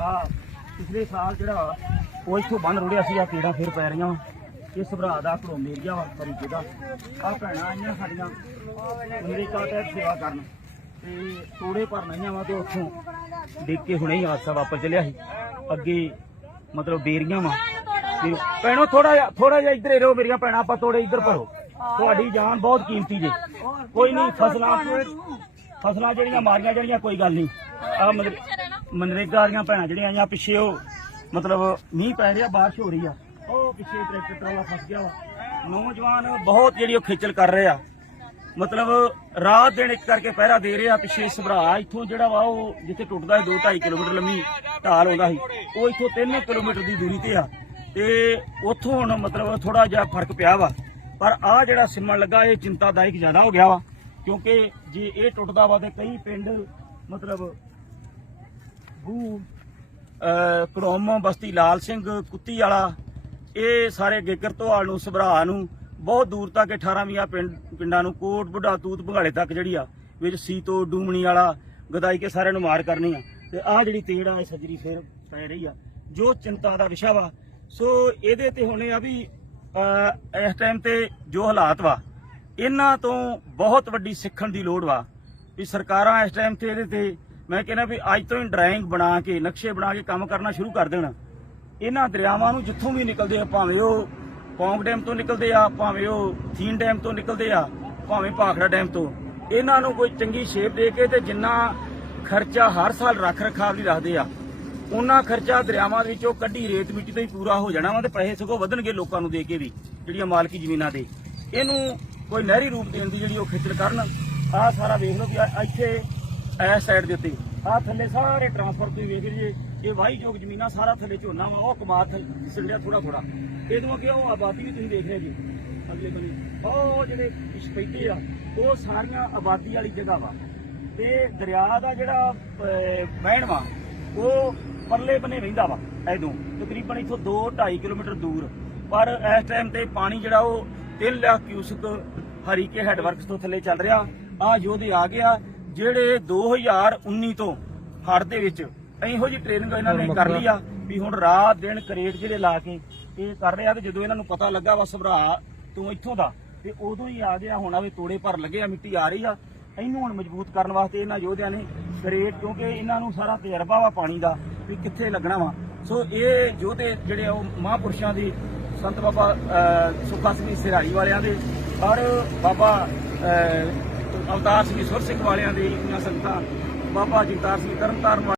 ਆ ਪਿਛਲੇ ਸਾਲ ਜਿਹੜਾ ਉਹ ਇੱਥੋਂ ਬੰਨ ਰੁੜਿਆ ਸੀ ਆ ਕੀੜਾ ਫੇਰ ਪੈ ਰਹੀਆਂ ਵਾਂ। ਇਹ ਦਾ ਘਰੋਂ ਮੇਰ ਗਿਆ ਵਾ ਤਰੀਕੇ ਦਾ ਆ ਭੈਣਾਂ ਆਈਆਂ ਸਾਡੀਆਂ ਅਮਰੀਕਾ ਤੇ ਸੇਵਾ ਕਰਨ। ਤੇ ਤੋੜੇ ਭਰਨ ਆਈਆਂ ਵਾ ਤੇ ਉੱਥੋਂ ਦੇਖ ਕੇ ਹੁਣੇ ਹੀ ਹਾਦਸਾ ਵਾਪਰ ਚੱਲਿਆ ਸੀ। ਅੱਗੇ ਮਤਲਬ ਬੇਰੀਆਂ ਵਾ। ਭੈਣੋ ਥੋੜਾ ਜਿਹਾ ਥੋੜਾ ਜਿਹਾ ਇੱਧਰ ਰਹੋ ਮੇਰੀਆਂ ਭੈਣਾਂ, ਆਪਾਂ ਤੋੜੇ ਇੱਧਰ ਭਰੋ। ਤੁਹਾਡੀ ਜਾਨ ਬਹੁਤ ਕੀਮਤੀ ਜੇ। ਕੋਈ ਨਹੀਂ, ਫਸਲਾਂ ਫਸਲਾਂ ਜਿਹੜੀਆਂ ਮਾਰੀਆਂ ਜਿਹੜੀਆਂ ਕੋਈ ਗੱਲ ਨਹੀਂ। ਆ ਮਨਰੇਗਾ ਦੀਆਂ ਭੈਣਾਂ ਜਿਹੜੀਆਂ ਆਈਆਂ ਪਿੱਛੇ ਉਹ, ਮਤਲਬ ਮੀਂਹ ਪੈ ਰਿਹਾ, ਬਾਰਿਸ਼ ਹੋ ਰਹੀ ਆ। ਉਹ ਪਿੱਛੇ ਟਰੈਕਟਰ ਟਰਾਲਾ ਫਸ ਗਿਆ ਵਾ। ਨੌਜਵਾਨ ਬਹੁਤ ਜਿਹੜੀ ਉਹ ਖੇਚਲ ਕਰ ਰਹੇ ਆ। ਮਤਲਬ ਰਾਤ ਦਿਨ ਇੱਕ ਕਰਕੇ ਪਹਿਰਾ ਦੇ ਰਿਹਾ ਪਿੱਛੇ ਸਭਰਾ। ਇੱਥੋਂ ਜਿਹੜਾ ਵਾ ਉਹ ਜਿੱਥੇ ਟੁੱਟਦਾ ਹੈ 2.5 ਕਿਲੋਮੀਟਰ ਲੰਮੀ ਢਾਲ ਆਉਂਦਾ ਸੀ, ਉਹ ਇੱਥੋਂ 3 ਕਿਲੋਮੀਟਰ ਦੀ ਦੂਰੀ ਤੇ ਆ। ਤੇ ਉੱਥੋਂ ਹੁਣ ਮਤਲਬ ਥੋੜਾ ਜਿਹਾ ਫ਼ਰਕ ਪਿਆ ਵਾ। ਪਰ ਆ ਜਿਹੜਾ ਸਿਮਣ ਲੱਗਾ, ਇਹ ਚਿੰਤਾਦਾਇਕ ਜ਼ਿਆਦਾ ਹੋ ਗਿਆ ਵਾ। ਕਿਉਂਕਿ ਜੇ ਇਹ ਟੁੱਟਦਾ ਵਾ ਤੇ ਕਈ ਪਿੰਡ ਮਤਲਬ ਬੂ, ਅਹ ਕੜੋਮ ਬਸਤੀ ਲਾਲ ਸਿੰਘ, ਕੁੱਤੀ ਵਾਲਾ, ਇਹ ਸਾਰੇ ਗੇਗਰ ਧਵਾਲ ਨੂੰ, ਸਭਰਾ ਨੂੰ, ਬਹੁਤ ਦੂਰ ਤੱਕ 18 ਵੀਆਂ ਪਿੰਡ, ਪਿੰਡਾਂ ਨੂੰ, ਕੋਟ, ਬੁੱਢਾ, ਤੂਤ, ਭੰਗਾਲੇ ਤੱਕ ਜਿਹੜੀ ਆ, ਵਿੱਚ ਸੀਤੋ, ਡੂਮਣੀ ਵਾਲਾ, ਗਦਾਈ ਕੇ ਸਾਰਿਆਂ ਨੂੰ ਮਾਰ ਕਰਨੀ ਆ। ਤੇ ਆਹ ਜਿਹੜੀ ਤੇੜ ਆ, ਇਹ ਸੱਜਰੀ ਫੇਰ ਪੈ ਰਹੀ ਆ, ਜੋ ਚਿੰਤਾ ਦਾ ਵਿਸ਼ਾ ਵਾ। ਸੋ ਇਹਦੇ ਤੇ ਹੁਣ ਇਹ ਆ ਵੀ ਇਸ ਟਾਈਮ ਤੇ ਜੋ ਹਾਲਾਤ ਵਾ, ਇਹਨਾਂ ਤੋਂ ਬਹੁਤ ਵੱਡੀ ਸਿੱਖਣ ਦੀ ਲੋੜ ਵਾ, ਵੀ ਸਰਕਾਰਾਂ ਇਸ ਟਾਈਮ ਤੇ ਇਹਦੇ ਤੇ ਮੈਂ ਕਹਿੰਦਾ ਵੀ ਅੱਜ ਤੋਂ ਹੀ ਡਰਾਇੰਗ ਬਣਾ ਕੇ, ਨਕਸ਼ੇ ਬਣਾ ਕੇ ਕੰਮ ਕਰਨਾ ਸ਼ੁਰੂ ਕਰ ਦੇਣ। ਇਹਨਾਂ ਦਰਿਆਵਾਂ ਨੂੰ ਜਿੱਥੋਂ ਵੀ ਨਿਕਲਦੇ ਆ, ਭਾਵੇਂ ਉਹ ਪੌਂਗ ਡੈਮ ਤੋਂ ਨਿਕਲਦੇ ਆ, ਭਾਵੇਂ ਉਹ ਥੀਨ ਡੈਮ ਤੋਂ ਨਿਕਲਦੇ ਆ, ਭਾਵੇਂ ਭਾਖੜਾ ਡੈਮ ਤੋਂ, ਇਹਨਾਂ ਨੂੰ ਕੋਈ ਚੰਗੀ ਸ਼ੇਪ ਦੇ ਕੇ ਤੇ ਜਿੰਨਾ ਖਰਚਾ ਹਰ ਸਾਲ ਰੱਖ ਰਖਾਵ ਲਈ ਰੱਖਦੇ ਆ, ਉਹਨਾਂ ਖਰਚਾ ਦਰਿਆਵਾਂ ਦੇ ਵਿੱਚੋਂ ਕੱਢੀ ਰੇਤ ਮਿੱਟੀ ਤੋਂ ਹੀ ਪੂਰਾ ਹੋ ਜਾਣਾ ਵਾ ਤੇ ਪੈਸੇ ਸਗੋਂ ਵਧਣਗੇ ਲੋਕਾਂ ਨੂੰ ਦੇ ਕੇ ਵੀ, ਜਿਹੜੀਆਂ ਮਾਲਕੀ ਜ਼ਮੀਨਾਂ ਦੇ। ਇਹਨੂੰ ਕੋਈ ਨਹਿਰੀ ਰੂਪ ਦੇਣ ਦੀ ਜਿਹੜੀ ਉਹ ਖੇਚਲ ਕਰਨ, ਆਹ ਸਾਰਾ ਵੇਖ ਲਓ ਕਿ ਇੱਥੇ ਇਸ ਸਾਈਡ ਦੇ ਉੱਤੇ। ਆਹ ਥੱਲੇ ਸਾਰੇ ਟਰਾਂਸਫਰ ਤੁਸੀਂ ਵੇਖ ਲਈਏ ਇਹ ਵਾਹੀਯੋਗ ਜ਼ਮੀਨਾਂ ਸਾਰਾ ਥੱਲੇ ਝੋਨਾ ਵਾ, ਉਹ ਕਮਾਦ ਥੱਲੇ ਥੋੜਾ ਥੋੜਾ ਇਹਦੋਂ ਅੱਗੇ ਉਹ ਆਬਾਦੀ ਵੀ ਤੁਸੀਂ ਦੇਖ ਰਹੇ ਜੀ। ਅਗਲੇ ਬੰਨੇ। ਉਹ ਜਿਹੜੇ ਸਪੈਟੇ ਆ, ਉਹ ਸਾਰੀਆਂ ਆਬਾਦੀ ਵਾਲੀ ਜਗ੍ਹਾ ਵਾ। ਤੇ ਦਰਿਆ ਦਾ ਜਿਹੜਾ ਵਹਿਣ ਵਾ, ਉਹ ਪਰਲੇ ਬੰਨੇ ਵਹਿੰਦਾ ਵਾ ਐਦੋਂ ਤਕਰੀਬਨ ਇੱਥੋਂ 2.5 ਕਿਲੋਮੀਟਰ ਦੂਰ। ਪਰ ਇਸ ਟਾਈਮ ਤੇ ਪਾਣੀ ਜਿਹੜਾ ਉਹ 3 ਲੱਖ ਕਿਊਸਕ ਹਰੀਕੇ ਹੈਡਵਰਕਸ ਤੋਂ ਥੱਲੇ ਚੱਲ ਰਿਹਾ। ਆ ਯੋਧੇ ਆ ਗਿਆ। ਜਿਹੜੇ 2019 ਤੋਂ ਹੜ ਦੇ ਵਿੱਚ ਇਹੋ ਜੀ ਟ੍ਰੇਨਿੰਗ ਇਹਨਾਂ ਨੇ ਕਰ ਲਈ ਆ ਵੀ ਹੁਣ ਰਾਤ ਦਿਨ ਕਰੇਟ ਜਿਹੜੇ ਲਾ ਕੇ ਇਹ ਕਰ ਰਿਹਾ ਤੇ ਜਦੋਂ ਇਹਨਾਂ ਨੂੰ ਪਤਾ ਲੱਗਾ ਵਾ ਸਭਰਾ ਤੋਂ ਇੱਥੋਂ ਦਾ। ਤੇ ਉਦੋਂ ਹੀ ਆ ਗਿਆ ਹੁਣ ਵੀ ਤੋੜੇ ਭਰ ਲੱਗੇ ਆ ਮਿੱਟੀ ਆ ਰਹੀ ਆ। ਇਹਨੂੰ ਹੁਣ ਮਜ਼ਬੂਤ ਕਰਨ ਵਾਸਤੇ ਇਹਨਾਂ ਯੋਧਿਆਂ ਨੇ ਕਰੇਟ ਕਿਉਂਕਿ ਇਹਨਾਂ ਨੂੰ ਸਾਰਾ ਤਜਰਬਾ ਵਾ ਪਾਣੀ ਦਾ ਵੀ ਕਿੱਥੇ ਲੱਗਣਾ ਵਾ। ਸੋ ਇਹ ਯੋਧੇ ਜਿਹੜੇ ਆ ਉਹ ਮਹਾਂਪੁਰਸ਼ਾਂ ਦੀ ਸੰਤ ਬਾਬਾ ਅਹ, ਸਿੰਘ ਸਿਰਾੜੀ ਵਾਲਿਆਂ ਦੇ ਔਰ ਬਾਬਾ ਅਵਤਾਰ ਸਿੰਘ ਸੁਰ ਸਿੰਘ ਵਾਲਿਆਂ ਦੇ ਸੰਗਤਾਂ ਬਾਬਾ ਜਗਤਾਰ ਸਿੰਘ ਤਰਨਤਾਰਨ